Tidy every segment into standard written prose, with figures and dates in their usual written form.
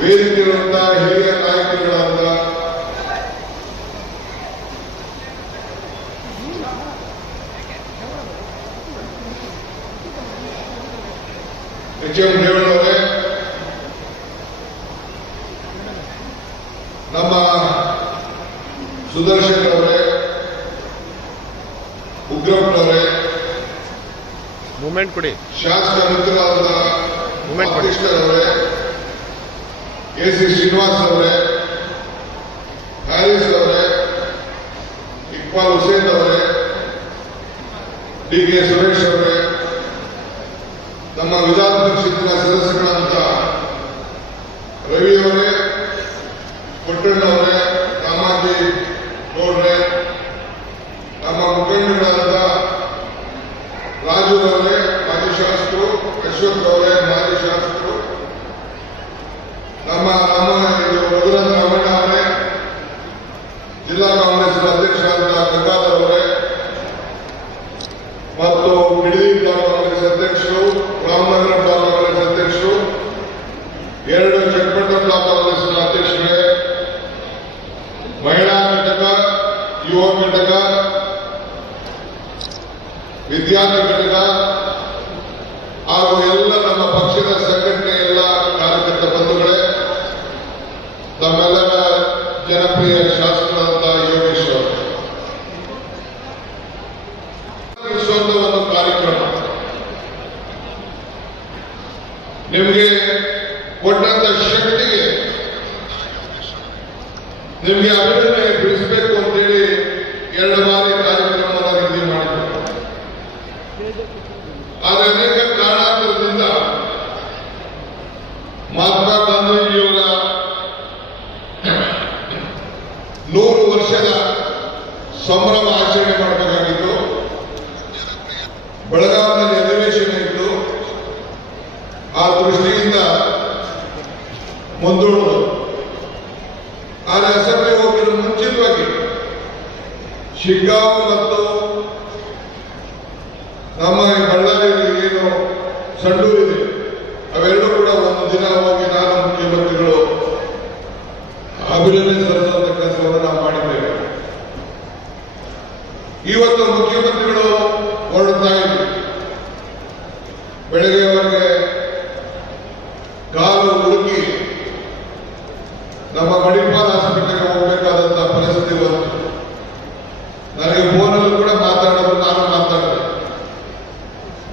ವೇದಿಕೆಗಳಂತ ಹಿರಿಯ ನಾಯಕರುಗಳಾದ ಎಚ್.ಎಂ. ರೇವಣ್ಣವರೇ, ನಮ್ಮ ಸುದರ್ಶನ್ ಅವರೇ, ಉಗ್ರಪ್ಪನವರೇ, ಮೂಮೆಂಟ್ ಕೊಡಿ, ಶಾಸಕ ಮಿತ್ರರಾದ ಕೃಷ್ಣನ್ ಅವರೇ, ಎ.ಸಿ. ಶ್ರೀನಿವಾಸ್ ಅವರೇ, ಹ್ಯಾರಿಸ್ ಅವರೇ, ಇಕ್ಬಾಲ್ ಹುಸೇನ್ ಅವರೇ, ಡಿ.ಕೆ. ಸುರೇಶ್ ಅವರೇ, ನಮ್ಮ ವಿಧಾನ ಪರಿಷತ್ತಿನ ಸದಸ್ಯರಾದಂಥ ರವಿ ಅವರೇ, ಪುಟ್ಟಣ್ಣ ಅವರೇ, ರಾಮಾಜಿ ಗೌಡ್ರೆ, ನಮ್ಮ ಮುಖಂಡರಾದ ರಾಜು ಅವರೇ, ಮಾಜಿ ಶಾಸಕರು, ಅಶ್ವಥ್ ಅವರೇ, ಮಾಜಿ ಶಾಸಕರು, ನಮ್ಮ ರಘುನಾಥ ರಮಣ್ಣ ಅವರೇ, ಜಿಲ್ಲಾ ಕಾಂಗ್ರೆಸ್ ಅಧ್ಯಕ್ಷರಾದ ಗಂಗಾಧರ್ ಅವರೇ ಮತ್ತು ಬಿಡದಿ ಬ್ಲಾಕ್ ಕಾಂಗ್ರೆಸ್ ಅಧ್ಯಕ್ಷರು, ರಾಮನಗರ ಬ್ಲಾಕ್ ಕಾಂಗ್ರೆಸ್ ಅಧ್ಯಕ್ಷರು, 2 ಚಟ್ಪಟ ಬ್ಲಾಕ್ ಕಾಂಗ್ರೆಸ್ ಅಧ್ಯಕ್ಷರೇ, ಮಹಿಳಾ ಘಟಕ, ಯುವ ಘಟಕ, ವಿದ್ಯಾರ್ಥಿ ಘಟಕ ಹಾಗೂ ಎಲ್ಲ ನಮ್ಮ ಪಕ್ಷದ ಸಂಘಟನೆ ಎಲ್ಲ ಕಾರ್ಯಕರ್ತ ಬಂಧುಗಳೇ, ತಮ್ಮೆಲ್ಲರ ಜನಪ್ರಿಯ ಶಾಸಕರಾದಂತಹ ಯೋಗೇಶ್ ಅವರು ಒಂದು ಕಾರ್ಯಕ್ರಮ ನಿಮಗೆ ಕೊಟ್ಟಂತ ಶಕ್ತಿಗೆ ನಿಮಗೆ ಅಭಿನಂದನೆ ಬಿಡಿಸಬೇಕು ಅಂತೇಳಿ 2 ಬಾರಿ ಕಾರ್ಯಕ್ರಮವನ್ನು ನಿಗದಿ ಮಾಡಿದ್ರು. ಆದರೆ ಅನೇಕ ಕಾರಣಾಂತರದಿಂದ ಮಹಾತ್ಮ ಗಾಂಧೀಜಿಯವರ 100 ವರ್ಷದ ಸಂಭ್ರಮ ಆಚರಣೆ ಮಾಡಬೇಕಾಗಿತ್ತು. ಬೆಳಗಾವಿಯಲ್ಲಿ ಅಧಿವೇಶನ ಇತ್ತು. ಆ ದೃಷ್ಟಿಯಿಂದ ಮುಂದೂಡಿದರು. ಆದರೆ ಅಸೆಂಬ್ಲಿ ಹೋಗಲು ಮುಂಚಿತವಾಗಿ ಶಿಗ್ಗಾಂವ್ ಮತ್ತು ನಮ್ಮ ಬಳ್ಳಾರಿಯಲ್ಲಿ ಏನು ಸಂಡೂರು ಇದೆ, ಅವೆರಡೂ ಕೂಡ ಒಂದು ದಿನ ಹೋಗಿ ನಾನು ಮುಖ್ಯಮಂತ್ರಿಗಳು ಅಭಿನಂದನೆ ಸಲ್ಲಿಸುವಂತ ಕೆಲಸವನ್ನು ನಾವು ಮಾಡಿದ್ದೇವೆ. ಇವತ್ತು ಮುಖ್ಯಮಂತ್ರಿಗಳು ಹೊರಡ್ತಾ ಇದ್ರು. ಬೆಳಗ್ಗೆ ಅವರಿಗೆ ಕಾಲು ಹುಡುಕಿ ನಮ್ಮ ಮಣಿಪಾಲ್ ಆಸ್ಪತ್ರೆಗೆ ಹೋಗಬೇಕಾದಂತಹ ಪರಿಸ್ಥಿತಿ ಬಂತು. ನನಗೆ ಫೋನಲ್ಲೂ ಕೂಡ ಮಾತಾಡೋದು, ನಾನು ಮಾತಾಡಿದೆ.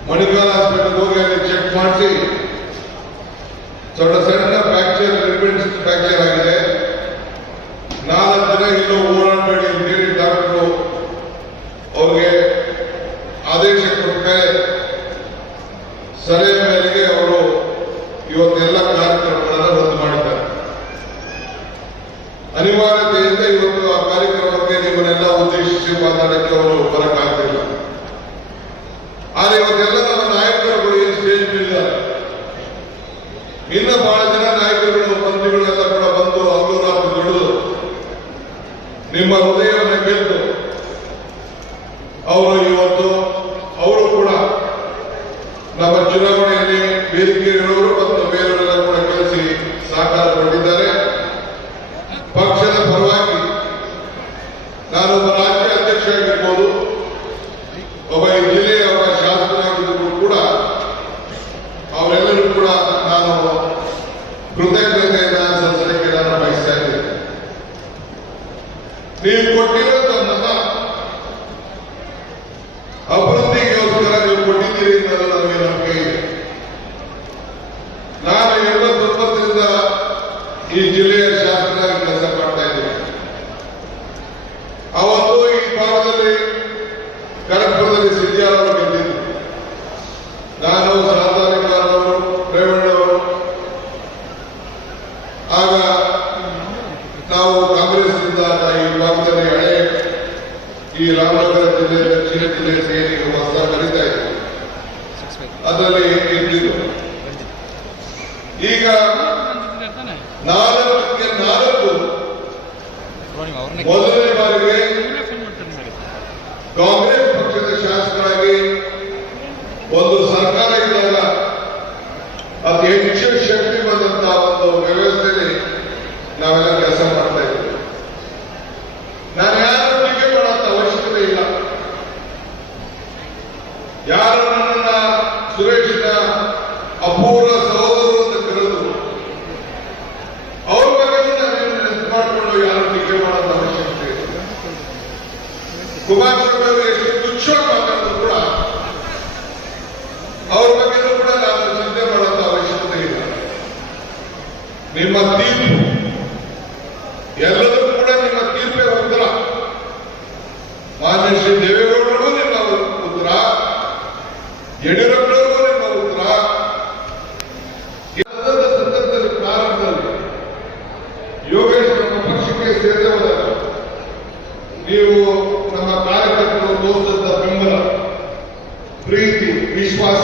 ಮಣಿಪಾಲ್ ಆಸ್ಪತ್ರೆಗೆ ಹೋಗಿ ಅಲ್ಲಿ ಚೆಕ್ ಮಾಡಿಸಿ ಸಣ್ಣ ಫ್ರಾಕ್ಚರ್, ರಿಪೀಟ್ ಫ್ರಾಕ್ಚರ್ ಆಗಿದೆ, 4 ದಿನ ಇಲ್ಲೂ ಓಡಾಡಬೇಡಿ ಅಂತೇಳಿ ಡಾಕ್ಟರು ಅವ್ರಿಗೆ ಆದೇಶ ಕೊಟ್ಟ ಮೇಲೆ ಸಲಹೆ ಮೇರೆಗೆ ಅವರು ಇವತ್ತೆಲ್ಲ ಕಾರ್ಯಕ್ರಮಗಳನ್ನು ರದ್ದು ಮಾಡಿದ್ದಾರೆ. ಅನಿವಾರ್ಯತೆಯಿಂದ ಇವತ್ತು ಆ ಕಾರ್ಯಕ್ರಮಕ್ಕೆ ನಿಮ್ಮನ್ನೆಲ್ಲ ಉದ್ದೇಶಿಸಿ ಮಾತಾಡಕ್ಕೆ ಅವರು ಬರಕ್ಕಾಗ್ತಿಲ್ಲ. ಆದರೆ ಇವತ್ತೆಲ್ಲ ನಮ್ಮ ನಾಯಕರುಗಳು ಏನು ಸ್ಟೇಜ್ ಮೇಲಿದ್ದಾರೆ, ಇನ್ನು ಬಹಳ ಜನ ನಾಯಕರುಗಳು, ಮಂತ್ರಿಗಳೆಲ್ಲ ಕೂಡ ಬಂದು ಹಗಲು ರಾತ್ರಿ ದುಡಿದು ನಿಮ್ಮ ಹೃದಯವನ್ನು ಗೆದ್ದು ಅವರು ಇವತ್ತು ಅವರು ಕೂಡ ನಮ್ಮ ಚುನಾವಣೆಯಲ್ಲಿ ವೇದಿಕೆಗಳವರು ಮತ್ತು ಬೇರೆಯವರೆಲ್ಲ ಕೂಡ ಕಳಿಸಿ ಸಹಕಾರ ಕೊಟ್ಟಿದ್ದಾರೆ. ಪಕ್ಷದ ಪರವಾಗಿ ನಾನೊಬ್ಬ ರಾಜ್ಯ ಅಧ್ಯಕ್ಷ ಆಗಿರ್ಬೋದು, ಒಬ್ಬ ಈ ಜಿಲ್ಲೆಯ ಒಬ್ಬ ಶಾಸಕರಾಗಿದ್ದರೂ ಕೂಡ ಅವರೆಲ್ಲರೂ ಕೂಡ ನಾನು ಕೃತಜ್ಞತೆಯನ್ನು ಸಲ್ಲಿಸಲಿಕ್ಕೆ ನಾನು ಬಯಸ್ತಾ ಇದ್ದೇನೆ. ನೀವು ಕೊಟ್ಟಿರೋದು ಮತ ಅಭಿವೃದ್ಧಿಗೋಸ್ಕರ ನೀವು ಕೊಟ್ಟಿದ್ದೀರಿ ಅನ್ನೋದು ನನಗೆ ನಂಬಿಕೆ ಇದೆ. ನಾನು 89ರಿಂದ ಈ ಜಿಲ್ಲೆಯ ಶಾಸಕರಾಗಿ ಕೆಲಸ ಮಾಡ್ತಾ ಇದ್ದೀನಿ. ಅವತ್ತು ಈ ಭಾಗದಲ್ಲಿ ಕನಕಪುರದಲ್ಲಿ ಸಿದ್ದಿಯಾರವರು ಗೆದ್ದಿದ್ರು. ನಾನು, ಸಾಧಾರಿಕಾರವರು, ರೇವಣ್ಣವರು, ಆಗ ನಾವು ಕಾಂಗ್ರೆಸ್ನಿಂದ ಈ ಭಾಗದಲ್ಲಿ ಹಳೆ ಈ ರಾಮನಗರ ಜಿಲ್ಲೆ, ದಕ್ಷಿಣ ಜಿಲ್ಲೆ ಸೇರಿ ಹೊಸ ಕರೀತಾ ಇದ್ರು, ಅದರಲ್ಲಿ ಗೆದ್ದಿದ್ರು. ಈಗ 4ಕ್ಕೆ 4 ಮೊದಲನೇ ಬಾರಿಗೆ ಕಾಂಗ್ರೆಸ್ ಪಕ್ಷದ ಶಾಸಕರಾಗಿ ಒಂದು ಸರ್ಕಾರ ಇದ್ದಾಗ ಅತಿ ಹೆಚ್ಚು ಶಕ್ತಿ ಬಂದಂತಹ ಒಂದು ವ್ಯವಸ್ಥೆಯಲ್ಲಿ ನಾವೆಲ್ಲ ಕೆಲಸ ಮಾಡ್ತಾ ಇದ್ದೀವಿ. ನಾನು ಯಾರು ಟೀಕೆ ಮಾಡುವಂತ ಅವಶ್ಯಕತೆ ಇಲ್ಲ. ಯಾರು ನನ್ನನ್ನ ಸುರೇಶ್ನ ಅಪೂರ್ವ ಸಹೋದರರು ಅಂತ ಕರೆದು ಅವ್ರ ಬಗ್ಗೆ ನಾನೇನು ನೆನಪು ಮಾಡಿಕೊಂಡು ಯಾರು ಟೀಕೆ ಮಾಡುವಂತ ಅವಶ್ಯಕತೆ ಇಲ್ಲ. ಕುಮಾರಸ್ವಾಮಿ ಅವರು ಎಷ್ಟು ತುಚ್ಛವಾಗಿ ಮಾತಾಡಿದ್ರು ಕೂಡ ಅವ್ರ ಬಗ್ಗೆನೂ ಕೂಡ ನಾನು ಚಿಂತೆ ಮಾಡುವಂತ ಅವಶ್ಯಕತೆ ಇಲ್ಲ. ನಿಮ್ಮ ತೀರ್ಪು ಎಲ್ಲದೂ ಕೂಡ ನಿಮ್ಮ ತೀರ್ಪೇ ಉತ್ತರ. ಮಾನ್ಯ ಶ್ರೀ ದೇವೇಗೌಡರಿಗೂ ನಿಮ್ಮ ಉತ್ತರ, ಯಡಿಯೂರಪ್ಪನವರಿಗೂ ನಿಮ್ಮ ಉತ್ತರ. ಸಂದರ್ಭದಲ್ಲಿ ಪ್ರಾರಂಭದಲ್ಲಿ ಯೋಗೇಶ್ ನಮ್ಮ ಪಕ್ಷಕ್ಕೆ ಸೇರಿದವರ ನೀವು ನಮ್ಮ ಕಾರ್ಯಕರ್ತರು ತೋರಿಸಿದ ಬೆಂಬಲ, ಪ್ರೀತಿ, ವಿಶ್ವಾಸ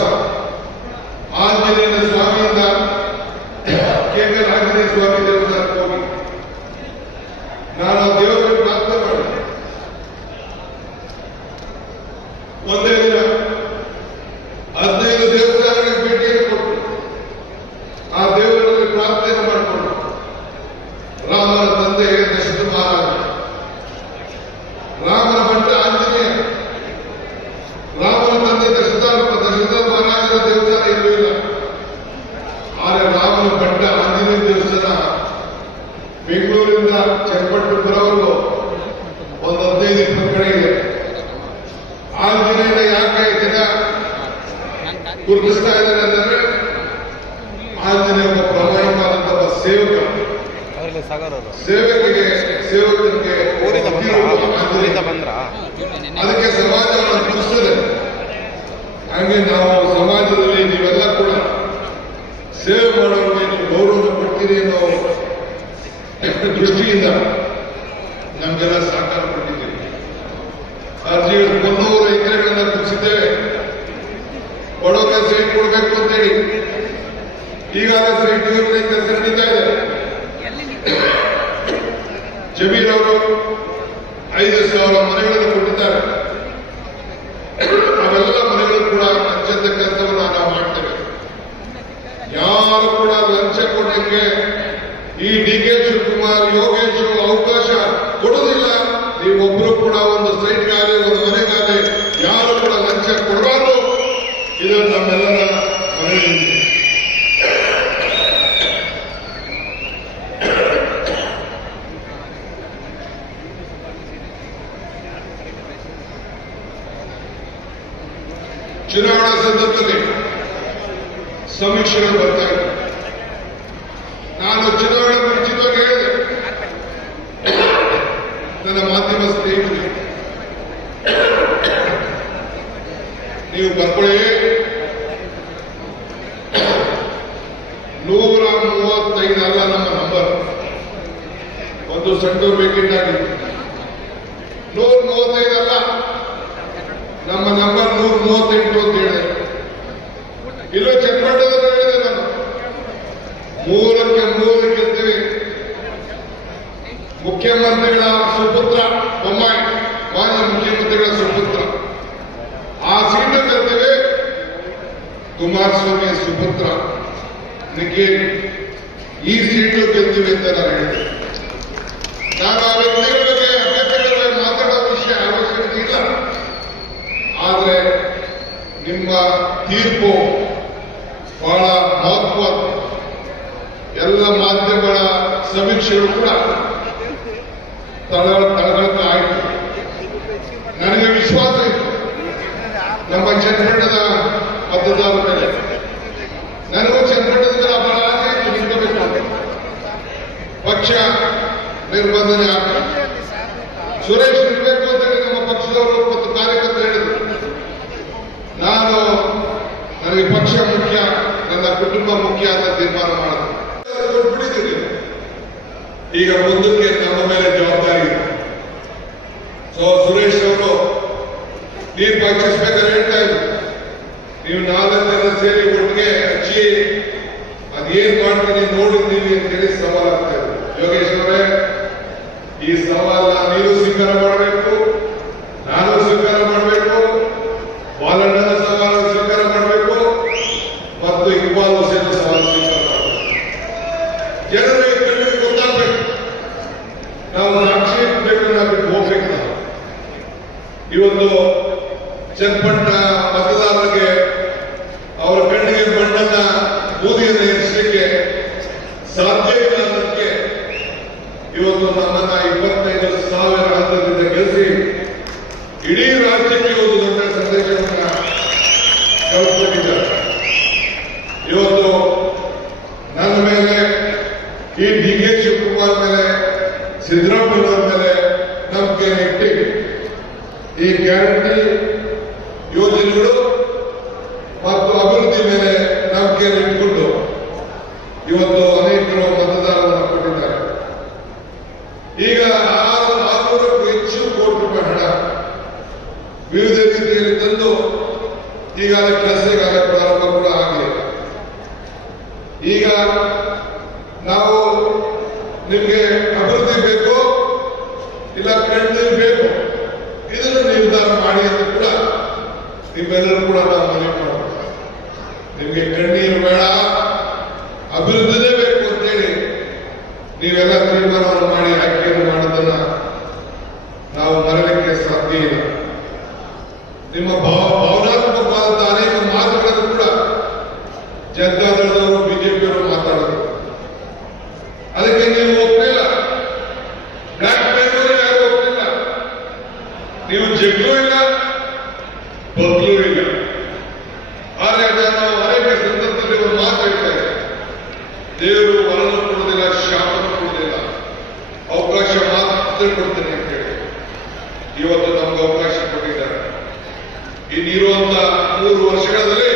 ಆಂಜನೇಯ ಸ್ವಾಮಿಯಿಂದ ಕೇವಲ ಆಂಜನೇಯ ಸ್ವಾಮಿ ದೇವಸ್ಥಾನಕ್ಕೆ ಹೋಗಿ ನಾನು ಆ ದೇವರಿಗೆ ಪ್ರಾರ್ಥನೆ ಮಾಡಿದೆ. ಒಂದೇ ದಿನ 15 ದೇವಸ್ಥಾನಗಳಿಗೆ ಭೇಟಿಯನ್ನು ಕೊಟ್ಟು ಆ ದೇವರಲ್ಲಿ ಪ್ರಾರ್ಥನೆ ಮಾಡಿಕೊಂಡು ರಾಮನ ತಂದೆ ದಶರಥ ಮಹಾರಾಜ, ರಾಮನ ಭಟ್ಟ ಆಂಜನೇಯ, ರಾಮನ ತಂದೆ ದಶರಥ ಮಹಾರಾಜರ ದೇವಸ್ಥಾನ ಎಲ್ಲೂ ಇಲ್ಲ. ಆದರೆ ರಾಮನ ಭಟ್ಟ ಆಂಜನೇಯ ದೇವಸ್ಥಾನ ಬೆಂಗಳೂರಿಂದ ಚನ್ನಪಟ್ಟಣದವರೆಗೂ ಒಂದು 15-20 ಕಡೆ ಇದೆ. ಆಂಜನೇಯನ ಯಾಕೆ ಜನ ಗುರುತಿಸ್ತಾ ಇದ್ದಾರೆ ಅಂತಂದ್ರೆ ಆಂಜನೇಯ ಒಬ್ಬ ಪ್ರಾಮಾಣಿಕವಾದಂತಹ ಸೇವಕ, ಸೇವಕನಿಗೆ ಅದಕ್ಕೆ ಸಮಾಜವನ್ನು ಗುರುತಿಸ್ತದೆ. ಹಾಗೆ ನಾವು ಸಮಾಜದಲ್ಲಿ ನೀವೆಲ್ಲ ಕೂಡ ಸೇವೆ ಮಾಡೋರಿಗೆ ನೀವು ಗೌರವ ಕೊಡ್ತೀರಿ ಅನ್ನೋ ದೃಷ್ಟಿಯಿಂದ ನಮಗೆಲ್ಲ ಸಹಕಾರ ಕೊಟ್ಟಿದ್ದೀವಿ. ಅರ್ಜಿಗಳು 300 ಎಕರೆಗಳನ್ನ ಕುಸಿದ್ದೇವೆ. ಬಡವರಿಗೆ ಸೈಟ್ ಕೊಡಬೇಕು ಅಂತೇಳಿ ಈಗಾಗಲೇ ಸೈಟ್ ಕೆಲಸ ನಡೀತಾ ಇದೆ. ಜಮೀರ್ ಅವರು 5,000 ಮನೆಗಳನ್ನು ಕೊಟ್ಟಿದ್ದಾರೆ. ಅವೆಲ್ಲ ಮನೆಗಳು ಕೂಡ ಹಂಚಂತ ಕೆಲಸವನ್ನು ನಾವು ಮಾಡ್ತೇವೆ. ಯಾರು ಕೂಡ ಲಂಚ ಕೊಡಲಿಕ್ಕೆ ಈ ಡಿ.ಕೆ. ಶಿವಕುಮಾರ್, ಯೋಗೇಶ್ ಅವಕಾಶ ಕೊಡುವುದಿಲ್ಲ. ನೀವೊಬ್ಬರು ಕೂಡ ಒಂದು ಸೈಟ್ಗಾಗಲಿ ಒಂದು ಮನೆಗಾಗಲಿ ಯಾರು ಕೂಡ ಲಂಚ ಕೊಡಬಾರದು. ಇದು ನಮ್ಮೆಲ್ಲರ ಮನವಿ. ಚುನಾವಣಾ ಸಂದರ್ಭದಲ್ಲಿ ಸಮೀಕ್ಷೆಗಳು ಬರ್ತಾ ಇದೆ. ನಾನು ಚುನಾವಣೆ ಮುಂಚಿತವಾಗಿ ಹೇಳಿದೆ ನನ್ನ ಮಾಧ್ಯಮ ಸ್ನೇಹಿತರಿಗೆ, ನೀವು ಬರ್ಕೊಳ್ಳಿ, 135 ಅಲ್ಲ ನಮ್ಮ ನಂಬರ್. ಒಂದು ಸಣ್ಣ ಬೇಕೆಂಡ್ ಆಗಿದೆ. 135 ಅಲ್ಲ, ನಮ್ಮ ನಂಬರ್ 138 ಅಂತ ಹೇಳಿದೆ. ಇಲ್ಲೂ ಚನ್ನಪಟ್ಟಣದಲ್ಲಿ ಹೇಳಿದೆ ನಾನು, 3 ಗೆಲ್ತೀವಿ. ಮುಖ್ಯಮಂತ್ರಿಗಳ ಸುಪುತ್ರ ಬೊಮ್ಮಾಯಿ, ಮಾನ್ಯ ಮುಖ್ಯಮಂತ್ರಿಗಳ ಸುಪುತ್ರ, ಆ ಸೀಟು ಗೆಲ್ತೀವಿ. ಕುಮಾರಸ್ವಾಮಿ ಸುಪುತ್ರ ನಿಖಿಲ್, ಈ ಸೀಟು ಗೆಲ್ತೀವಿ ಅಂತ ನಾನು ಹೇಳಿದೆ. ನಾನು ಆ ವ್ಯಕ್ತಿಗಳ ಬಗ್ಗೆ ಅಭ್ಯರ್ಥಿಗಳ ಮಾತಾಡೋ ವಿಷಯ ಅವಶ್ಯಕತೆ ಇಲ್ಲ. ಆದರೆ ನಿಮ್ಮ ತೀರ್ಪು ಬಹಳ ಮಹತ್ವ. ಎಲ್ಲ ಮಾಧ್ಯಮಗಳ ಸಮೀಕ್ಷೆಗಳು ಕೂಡ ತಳಗಳ್ತಾ ಆಯಿತು. ನನಗೆ ವಿಶ್ವಾಸ ಇತ್ತು ನಮ್ಮ ಚನ್ನಪಟ್ಟಣದ ಮತದಾರರ ಮೇಲೆ. ನನಗೂ ಚನ್ನಪಟ್ಟಣದ ಬಹಳ ಆಸೆ ಇತ್ತು ನಿಂತಬೇಕು. ಪಕ್ಷ ನಿರ್ಬಂಧನೆ ಆಗ್ತದೆ. ಸುರೇಶ್ ಇರಬೇಕು ಅಂತೇಳಿ ನಮ್ಮ ಪಕ್ಷದವರು ಮತ್ತು ಕಾರ್ಯಕರ್ತರು ಹೇಳಿದರು. ನನಗೆ ಪಕ್ಷ ಮುಖ್ಯ, ನನ್ನ ಕುಟುಂಬ ಮುಖ್ಯ ಅಂತ ತೀರ್ಮಾನ ಮಾಡಿದ್ರು. ಕೊಟ್ಬಿಟ್ಟಿದ್ದೀರಿ. ಈಗ ಮುಂದಕ್ಕೆ ನಮ್ಮ ಮೇಲೆ ಜವಾಬ್ದಾರಿ ಇದೆ. ಸುರೇಶ್ ಅವರು ನೀರು ಪಕ್ಷಿಸ್ಬೇಕಾದ್ರೆ ಹೇಳ್ತಾ ಇದ್ರು, ನೀವು 4 ಜನ ಸೇರಿ ಒಟ್ಟಿಗೆ ಹಚ್ಚಿ ಅದೇನ್ ಮಾಡ್ತೀನಿ ನೋಡಿದ್ದೀವಿ ಅಂತೇಳಿ ಸವಾಲಾಗ್ತಾ ಇದ್ರು. ಯೋಗೇಶ್ ಅವರೇ, ಈ ಸವಾಲನ್ನ ನೀವು ಸ್ವೀಕಾರ ಮಾಡಬೇಕು, ನಾನು ಸ್ವೀಕಾರ ಮಾಡಬೇಕು, ಬಾಲಣ್ಣನ ಸವಾಲು ಸ್ವೀಕಾರ ಮಾಡಬೇಕು ಮತ್ತು ಇಕ್ಬಾಲ್ ಹುಸೇನ್ ಸವಾಲು ಸ್ವೀಕಾರ ಮಾಡಬೇಕು. ಇವತ್ತು ಚನ್ನಪಟ್ಟಣ ಮತದಾರರಿಗೆ ಅವರ ಕಣ್ಣಿಗೆ ಬಣ್ಣನ ಬೂದಿಯನ್ನು ಏರಿಸಲಿಕ್ಕೆ ಸಾಧ್ಯ ಇಲ್ಲ ಅನ್ನೋದಕ್ಕೆ ಇವತ್ತು ನಮ್ಮನ್ನ 25,000 ಹಂತದಿಂದ ಗೆಲ್ಲಿಸಿ ಇಡೀ ರಾಜ್ಯಕ್ಕೆ ಒಂದು ದೊಡ್ಡ ಸಂದೇಶವನ್ನ ಕಳಿಸ್ಕೊಟ್ಟಿದ್ದಾರೆ. ಇವತ್ತು ನನ್ನ ಮೇಲೆ, ಈ DK ಶಿವಕುಮಾರ್ ಮೇಲೆ, ಸಿದ್ದರಾಮಯ್ಯನವರ ಮೇಲೆ ನಂಬಿಕೆ ಇಟ್ಟು ಈ ಗ್ಯಾರಂಟಿ ಯೋಜನೆಗಳು ಮತ್ತು ಅಭಿವೃದ್ಧಿ ಮೇಲೆ ನಂಬಿಕೆಯನ್ನು ಇಟ್ಟುಕೊಂಡು ಇವತ್ತು ಅನೇಕರು ಮತದಾರರನ್ನು ಕೊಟ್ಟಿದ್ದಾರೆ. ಈಗ 600ಕ್ಕೂ ಹೆಚ್ಚು ಕೋಟಿ ರೂಪಾಯಿ ಹಣ ವಿವಿಧ ರೀತಿಯಲ್ಲಿ ತಂದು ಈಗಾಗಲೇ ಕೆಲಸಗಾರ ಪ್ರಾರಂಭ ಕೂಡ ಆಗಿದೆ. ಈಗ ನಾವು ನಿಮಗೆ ಅಭಿವೃದ್ಧಿ ಬೇಕು ಇಲ್ಲ ಕಣ್ಣೀರು ಬೇಕು, ಇದನ್ನು ನಿರ್ಧಾರ ಮಾಡಿ ಅಂತ ಕೂಡ ನಿಮ್ಮೆಲ್ಲರೂ ಕೂಡ ನಾವು ಮನವಿ ಮಾಡ್ತೀವಿ. ನಿಮಗೆ ಕಣ್ಣೀರು ಬೇಡ, ಅಭಿವೃದ್ಧಿನೇ ಬೇಕು ಅಂತೇಳಿ ನೀವೆಲ್ಲ ತೀರ್ಮಾನವನ್ನು ಮಾಡಿ ಆಯ್ಕೆಯನ್ನು ಮಾಡೋದನ್ನ ನಾವು ಮರಲಿಕ್ಕೆ ಸಾಧ್ಯ ಇಲ್ಲ. ನಿಮ್ಮ ಭಾವನಾತ್ಮಕವಾದಂತಹ ಅನೇಕ ಮಾತುಗಳನ್ನು ಕೂಡ ಜನತಾದಳದವರು, ಬಿಜೆಪಿಯವರು ಮಾತಾಡಿದ್ರು. ಅದಕ್ಕೆ ನೀವು ಒಪ್ಪಲಿಲ್ಲ, ಬ್ಲಾಕ್ ಮೇಲ್ನವರು ಯಾರು ಒಪ್ಪಲಿಲ್ಲ, ನೀವು ಜಗ್ಲೂ ಇಲ್ಲ, ಬಗ್ಲೂ ಇಲ್ಲ. ಆದರೆ ನಾನು ಅನೇಕ ಸಂದರ್ಭದಲ್ಲಿ ಒಂದು ಮಾತು ಹೇಳ್ತೇನೆ, ದೇವರು ವರನ್ನು ಕೊಡುವುದಿಲ್ಲ, ಶಾಪನ ಕೊಡುವುದಿಲ್ಲ, ಅವಕಾಶ ಮಾತ್ರ ಕೊಡ್ತೇನೆ ಅಂತ ಹೇಳಿ ಇವತ್ತು ನಮ್ಗೆ ಅವಕಾಶ ಕೊಟ್ಟಿದ್ದಾರೆ. ಇನ್ನಿರುವಂತ 3 ವರ್ಷಗಳಲ್ಲಿ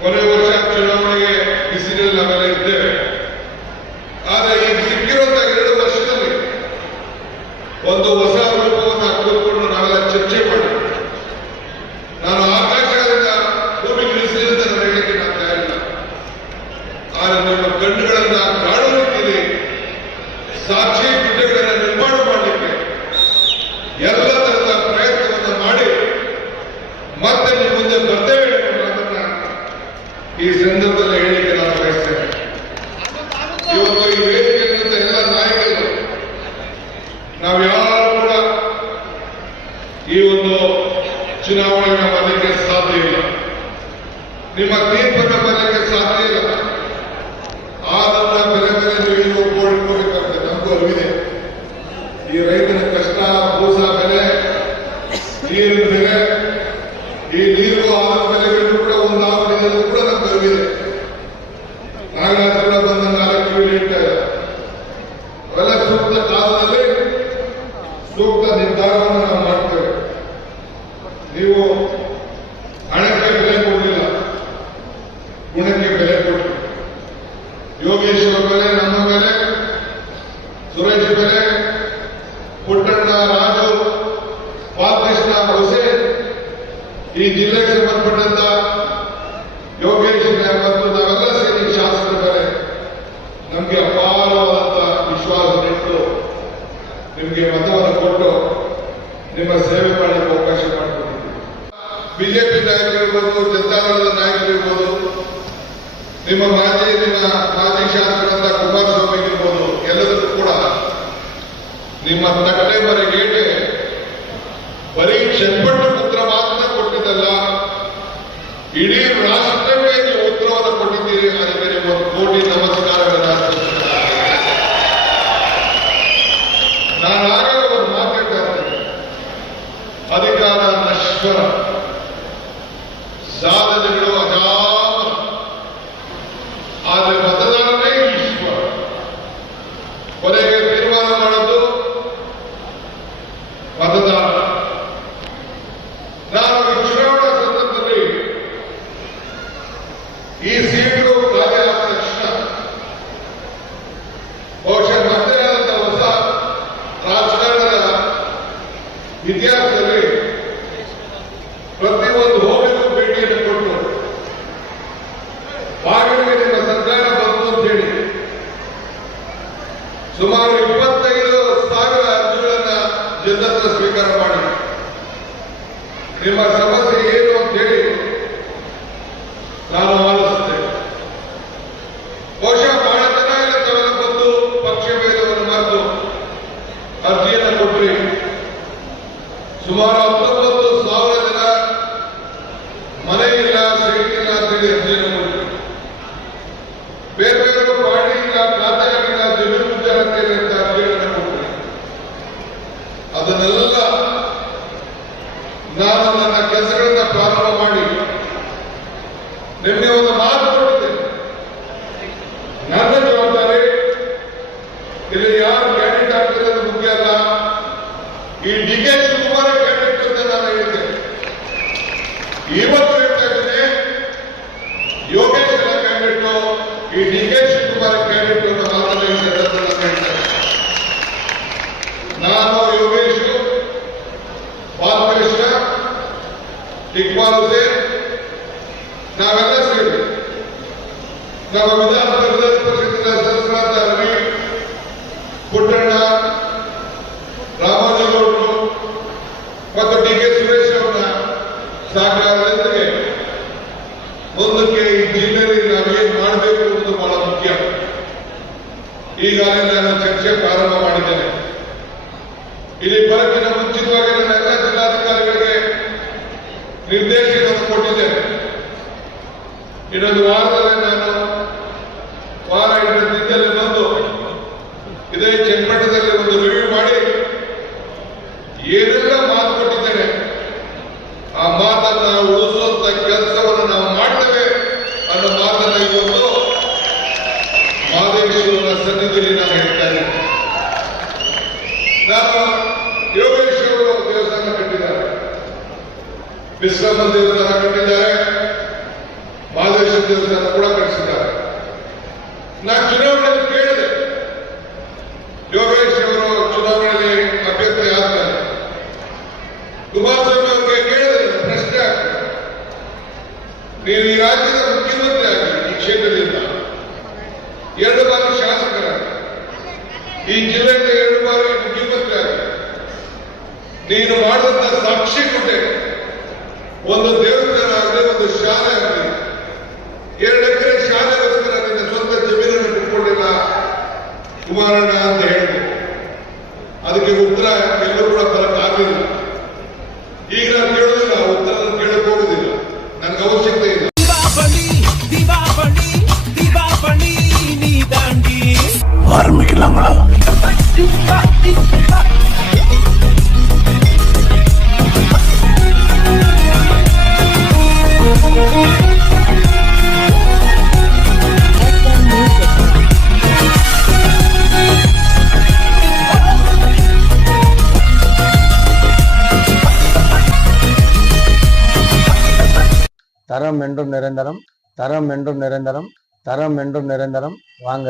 ಕೊನೆ ವರ್ಷ ಚುನಾವಣೆಗೆ ಬಿಸಿಲಲ್ಲಿ ನಾವೆಲ್ಲ ಇದ್ದೇವೆ. ಆದರೆ ಈಗ ಸಿಕ್ಕಿರುವಂತಹ 2 ವರ್ಷದಲ್ಲಿ ಒಂದು ಹೊಸ ರೂಪವನ್ನು ಕೂತ್ಕೊಂಡು ನಾವೆಲ್ಲ ಚರ್ಚೆ ಮಾಡಿ, ನಾನು ಆಕಾಶದಿಂದ ಭೂಮಿಗೆ ಇಳಿಸಿದಂತ ಹೇಳಲಿಕ್ಕೆ ನಾನು ತಯಾರಿಲ್ಲ. ಆದರೆ ನಿಮ್ಮ ಕಣ್ಣುಗಳನ್ನ ಕಾಣುವ ರೀತಿಯಲ್ಲಿ ಸಾಕ್ಷಿ ಗಿಡ್ಡಗಳನ್ನು ನಿರ್ಮಾಣ ಮಾಡಲಿಕ್ಕೆ ಎಲ್ಲ ತರದ ಪ್ರಯತ್ನವನ್ನು ಮಾಡಿ ಮತ್ತೆ ನಿಮ್ಮ ಮುಂದೆ ಬರ್ತೇವೆ ಅನ್ನೋದನ್ನ ಈ ಸಂದರ್ಭದಲ್ಲಿ ಹೇಳಿಕೆ ನಾನು ಬಯಸ್ತೇನೆ. ಇವತ್ತು ಈ ವೇದಿಕೆಯಲ್ಲಿದ್ದ ಎಲ್ಲ ನಾಯಕರು ನಾವ್ಯಾರು ಕೂಡ ಈ ಒಂದು ಚುನಾವಣೆಯನ್ನು ಮಾಡಲಿಕ್ಕೆ ಸಾಧ್ಯ ಇಲ್ಲ, ನಿಮ್ಮ ತೀರ್ಪನ್ನು ಬರಲಿಕ್ಕೆ ಸಾಧ್ಯ ಇಲ್ಲ. ಆದನ್ನ ಬೆಲೆ ನೀವು ಒಪ್ಪಿಕೊಳ್ಳಬೇಕಾಗ್ತದೆ. ನಮಗೂ ಅರಿವಿದೆ, ಈ ರೈತನ ಕಷ್ಟ, ಭೂಸ ಬೆಲೆ, ನೀರಿನ ಬೆಲೆ, ಈ ನೀರು ಆದ ಬೆಲೆಗಳು ಕೂಡ ಒಂದಾಗಿದೆ ಕೂಡ ನಮ್ಗೆ ಅರಿವಿದೆ. ನಾಗರಾಜ್ ಕೂಡ ಬಂದ 4 ಕಿವಿ ಇಡ್ತಾ ಇದೆ. ಅವೆಲ್ಲ ಸೂಕ್ತ ಕಾಲದಲ್ಲಿ ಸೂಕ್ತ ನಿರ್ಧಾರವನ್ನು ನಾವು ಮಾಡ್ತೇವೆ. ನೀವು ಹಣಕ್ಕೆ ಬೆಲೆ ಕೊಡಲಿಲ್ಲ, ಗುಣಕ್ಕೆ ಬೆಲೆ ಕೊಟ್ಟರು. ಯೋಗೇಶ್ವರ ಬೆಲೆ, ನಮ್ಮ ಬೆಲೆ, ಸುರೇಶ್ ಬೆಲೆ, ಪುಟ್ಟಣ್ಣ, ರಾಜು, ಬಾಲಕೃಷ್ಣ, ಹುಸೇನ್, ಈ ಜಿಲ್ಲೆಗೆ ಸಂಬಂಧಪಟ್ಟಂತ ಯೋಗೇಶ್ ಮತ್ತು ನಾವೆಲ್ಲ ಸೇರಿ ಶಾಸಕರ ಬೆಲೆ ನಮಗೆ ಅಪಾರವಾದಂತ ವಿಶ್ವಾಸ ಇಟ್ಟು ನಿಮಗೆ ಮತವನ್ನು ಕೊಟ್ಟು ನಿಮ್ಮ ಸೇವೆ ಮಾಡಲಿಕ್ಕೆ ಅವಕಾಶ ಮಾಡಿಕೊಟ್ಟಿದ್ದೀವಿ. ಬಿಜೆಪಿ ನಾಯಕರಿರ್ಬೋದು, ಜನತಾದಳದ ನಾಯಕರಿರ್ಬೋದು, ನಿಮ್ಮ ಮಾಜಿ ಶಾಸಕರಂತ ಕುಮಾರಸ್ವಾಮಿ ಇರ್ಬೋದು, ಎಲ್ಲದಕ್ಕೂ ಕೂಡ ನಿಮ್ಮ ತಟ್ಟೆ ಮರೆಗೇಟೆ ಬರೀ ಚನ್ನಪಟ್ಟಣ ಪುತ್ರ ಮಾತ್ರ ಕೊಟ್ಟಿದ್ದಲ್ಲ, ಇಡೀ ರಾಷ್ಟ್ರವೇ ನೀವು ಉತ್ತರವನ್ನು ಕೊಟ್ಟಿದ್ದೀರಿ. ಅದಕ್ಕೆ ನಿಮ್ಮ 1 ಕೋಟಿ ನಮಸ್ಕಾರಗಳನ್ನು ಅರ್ಪಿಸುತ್ತೇನೆ. ನಾನು ಆಗಲೇ ಒಂದು ಮಾತಾಡ್ತಾ ಇದ್ದೇನೆ, ಅಧಿಕಾರ ನಶ್ವರ, ಸಾಧನೆಗಳು ಅಜಾಮ, ಆದರೆ ಮತದಾರನೇ ಈಶ್ವರ. ಕೊನೆಗೆ ತೀರ್ಮಾನ ಮಾಡೋದು ಮತದಾರ. ನಾನು ಈ ಚುನಾವಣಾ ಸಂದರ್ಭದಲ್ಲಿ ಈ ಸೀಟು ಖಾಲಿ ಆದ ತಕ್ಷಣ ಬಹುಶಃ ಮತ್ತೆ ಆದಂತಹ ಹೊಸ ರಾಜಕಾರಣದ ಇತಿಹಾಸದಲ್ಲಿ ಪ್ರತಿಯೊಂದು ಹೋಮಿಗೂ ಭೇಟಿಯನ್ನು ಕೊಟ್ಟು ಬಾಗಿಲಿಗೆ ನಿಮ್ಮ ಸರ್ಕಾರ ಬಂತು ಅಂತ ಹೇಳಿ ಸುಮಾರು 25,000 ಅರ್ಜಿಗಳನ್ನ ಜನರ ಸ್ವೀಕಾರ ಮಾಡಿ ನಿಮ್ಮ ಸಮಸ್ಯೆ ಏನು ಅಂತ ಹೇಳಿ ನಾನು ಆಲೋಚಿಸುತ್ತೇನೆ. ಬಹುಶಃ ಬಹಳ ಜನ ಇಲ್ಲ ತಾವೆಲ್ಲ ಬಂದು ಪಕ್ಷ ಭೇದವನ್ನು ಮರೆತು ಅರ್ಜಿಯನ್ನು ಕೊಟ್ಟರೆ ಸುಮಾರು ಇಲ್ಲಿ ಯಾರು ಕ್ಯಾಂಡಿಡೇಟ್ ಆಗ್ತಾರೆ ಅದು ಮುಖ್ಯ ಅಲ್ಲ. ಈ ಡಿ.ಕೆ. ಶಿವಕುಮಾರ್ ಕ್ಯಾಂಡಿಡೇಟ್ ಅಂತ ನಾನು ಹೇಳಿದ್ದೆ. ಇವತ್ತು ಹೇಳ್ತಾ ಇದ್ದೇನೆ, ಯೋಗೇಶ್ ಎಲ್ಲ ಕ್ಯಾಂಡಿಡೇಟ್, ಈ ಡಿ.ಕೆ. ಶಿವಕುಮಾರ್ ಕ್ಯಾಂಡಿಡೇಟ್ ಅಂತ ಮಾತನಾಡಿದ್ದಾರೆ. ನಾನು ಯೋಗೇಶ್, ಬಾಲಕೃಷ್ಣ, ಇಕ್ಬಾಲ್ ಹುಸೇನ್ ನಾವೆಲ್ಲ ಸೇರಿ ನಮ್ಮ ವಿಧಾನ ಪರಿಷತ್ತಿನ ಸದಸ್ಯರಾದ ರವಿ, ಪುಟ್ಟಣ್ಣ, ರಾಮಾಜಗೌಡರು ಮತ್ತು ಡಿ.ಕೆ. ಸುರೇಶ್ ಅವರ ಸಹಕಾರದೊಂದಿಗೆ ಮುಂದಕ್ಕೆ ಈ ಜಿಲ್ಲೆಯಲ್ಲಿ ನಾವೇನ್ ಮಾಡಬೇಕು ಅನ್ನೋದು ಬಹಳ ಮುಖ್ಯ. ಈಗಾಗಲೇ ನಾನು ಚರ್ಚೆ ಪ್ರಾರಂಭ ಮಾಡಿದ್ದೇನೆ. ಇಲ್ಲಿ ಬರಕ್ಕಿಂತ ಮುಂಚಿತವಾಗಿ ನನ್ನ ಎಲ್ಲ ಜಿಲ್ಲಾಧಿಕಾರಿಗಳಿಗೆ ನಿರ್ದೇಶನವನ್ನು ಕೊಟ್ಟಿದ್ದೇನೆ. ಇನ್ನೊಂದು ವಾರದಲ್ಲಿ ನಾನು ವಾರ 8 ದಿನದಲ್ಲಿ ಬಂದು ಇದೇ ಚನ್ನಪಟ್ಟಣದಲ್ಲಿ ಒಂದು ರಿವ್ಯೂ ಮಾಡಿ ಏನೆಲ್ಲ ಮಾತು ಕೊಟ್ಟಿದ್ದೇನೆ ಆ ಮಾತನ್ನ ಉಳಿಸುವಂತ ಕೆಲಸವನ್ನು ನಾವು ಮಾಡ್ತೇವೆ ಅನ್ನೋ ಮಾತನ್ನ ಇವತ್ತು ಮಹದೇಶ್ವರನ ಸನ್ನಿಧಿಯಲ್ಲಿ ನಾನು ಹೇಳ್ತಾ ಇದ್ದೇನೆ. ನಾನು ಯೋಗೇಶ್ ಅವರು ದೇವಸ್ಥಾನ ಕಟ್ಟಿದ್ದಾರೆ, ವಿಶ್ವನಾಥ ದೇವಸ್ಥಾನ ಕಟ್ಟಿದ್ದಾರೆ, ಮಹದೇಶ್ವರ ದೇವಸ್ಥಾನ ಕೂಡ ಕಟ್ಟಿಸಿದ್ದಾರೆ. ನಾನು ಚುನಾವಣೆಯಲ್ಲಿ ಕೇಳಿದೆ, ಯೋಗೇಶ್ ಅವರು ಚುನಾವಣೆಯಲ್ಲಿ ಅಭ್ಯರ್ಥಿ ಆಗ್ತಾರೆ, ಕುಮಾರಸ್ವಾಮಿ ಅವರಿಗೆ ಕೇಳಿದೆ, ಪ್ರಶ್ನೆ ಆಗ್ತದೆ, ನೀವು ಈ ರಾಜ್ಯದ ಮುಖ್ಯಮಂತ್ರಿ ಆಗಿ ಈ ಕ್ಷೇತ್ರದಿಂದ 2 ಬಾರಿ ಶಾಸಕರಾಗಿ ಈ ಜಿಲ್ಲೆಯಿಂದ 2 ಬಾರಿ ಮುಖ್ಯಮಂತ್ರಿ ಆಗಿ ನೀನು ಮಾಡಿದಂತ ಸಾಕ್ಷಿ ಕೊಟ್ಟೆ. ಒಂದು ದೇವಸ್ಥಾನ ಆಗಲಿ, ಒಂದು ಶಾಲೆ ಆಗಲಿ, 2 ಎಕರೆ ಶಾಲೆಗೋಸ್ಕರ ನಿನ್ನ ಸ್ವಂತ ಜಮೀನನ್ನು ಬಿಟ್ಕೊಂಡಿಲ್ಲ ಕುಮಾರಣ್ಣ ಅಂತ ಹೇಳಿದೆ. ಅದಕ್ಕೆ ಉತ್ತರ ಎಲ್ಲರೂ ಕೂಡ ಬರಕ್ಕಾಗಲಿಲ್ಲ. ಈಗ ನಾನು ಕೇಳೋದಿಲ್ಲ, ಉತ್ತರ ಕೇಳಕ್ ಹೋಗುದಿಲ್ಲ, ನನ್ಗೆ ಅವಶ್ಯಕತೆ ಇಲ್ಲ. ஆரம்பிக்கலாங்களா? தரம் என்றும் நிரந்தரம், தரம் என்றும் நிரந்தரம், தரம் என்றும் நிரந்தரம். வாங்க.